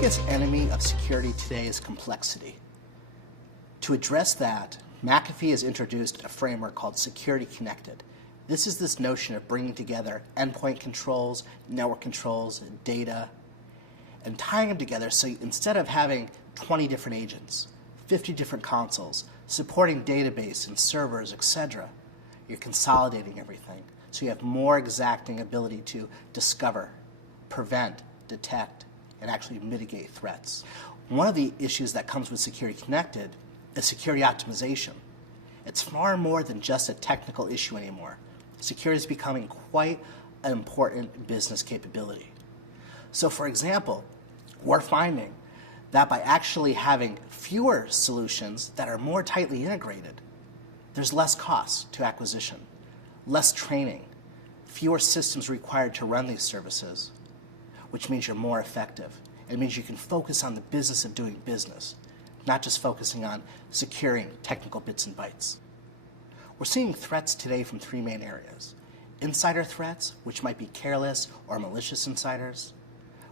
biggest enemy of security today is complexity. To address that, McAfee has introduced a framework called Security Connected. This is this notion of bringing together endpoint controls, network controls, data, and tying them together so instead of having 20 different agents, 50 different consoles, supporting database and servers, etc., you're consolidating everything so you have more exacting ability to discover, prevent, detect, and actually mitigate threats. One of the issues that comes with Security Connected is security optimization. It's far more than just a technical issue anymore. Security is becoming quite an important business capability. So for example, we're finding that by actually having fewer solutions that are more tightly integrated, there's less cost to acquisition, less training, fewer systems required to run these services, which means you're more effective. It means you can focus on the business of doing business, not just focusing on securing technical bits and bytes. We're seeing threats today from three main areas. Insider threats, which might be careless or malicious insiders.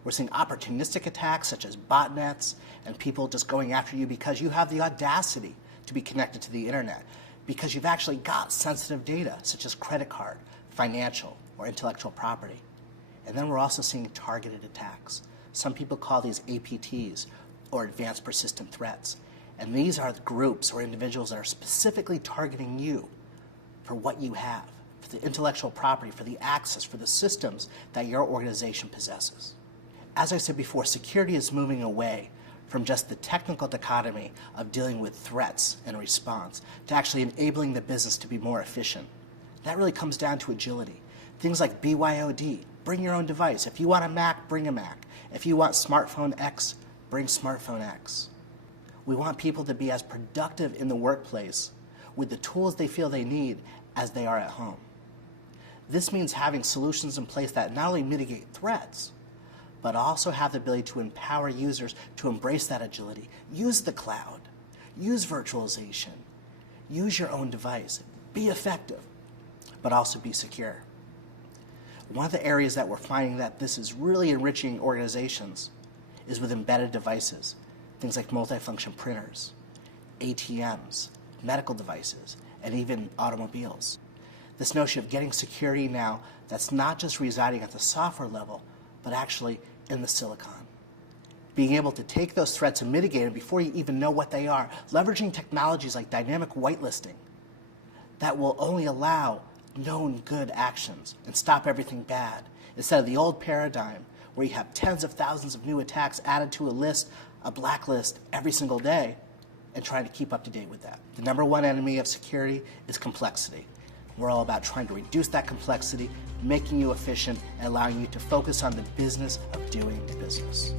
We're seeing opportunistic attacks, such as botnets, and people just going after you because you have the audacity to be connected to the internet, because you've actually got sensitive data, such as credit card, financial, or intellectual property. And then we're also seeing targeted attacks. Some people call these APTs, or advanced persistent threats. And these are the groups or individuals that are specifically targeting you for what you have, for the intellectual property, for the access, for the systems that your organization possesses. As I said before, security is moving away from just the technical dichotomy of dealing with threats and response to actually enabling the business to be more efficient. That really comes down to agility. Things like BYOD, bring your own device. If you want a Mac, bring a Mac. If you want smartphone X, bring smartphone X. We want people to be as productive in the workplace with the tools they feel they need as they are at home. This means having solutions in place that not only mitigate threats, but also have the ability to empower users to embrace that agility. Use the cloud. Use virtualization. Use your own device. Be effective, but also be secure. One of the areas that we're finding that this is really enriching organizations is with embedded devices, things like multifunction printers, ATMs, medical devices, and even automobiles. This notion of getting security now that's not just residing at the software level, but actually in the silicon. Being able to take those threats and mitigate them before you even know what they are, leveraging technologies like dynamic whitelisting that will only allow known good actions and stop everything bad, instead of the old paradigm where you have tens of thousands of new attacks added to a list, a blacklist every single day, and trying to keep up to date with that. The number one enemy of security is complexity. We're all about trying to reduce that complexity, making you efficient, and allowing you to focus on the business of doing business.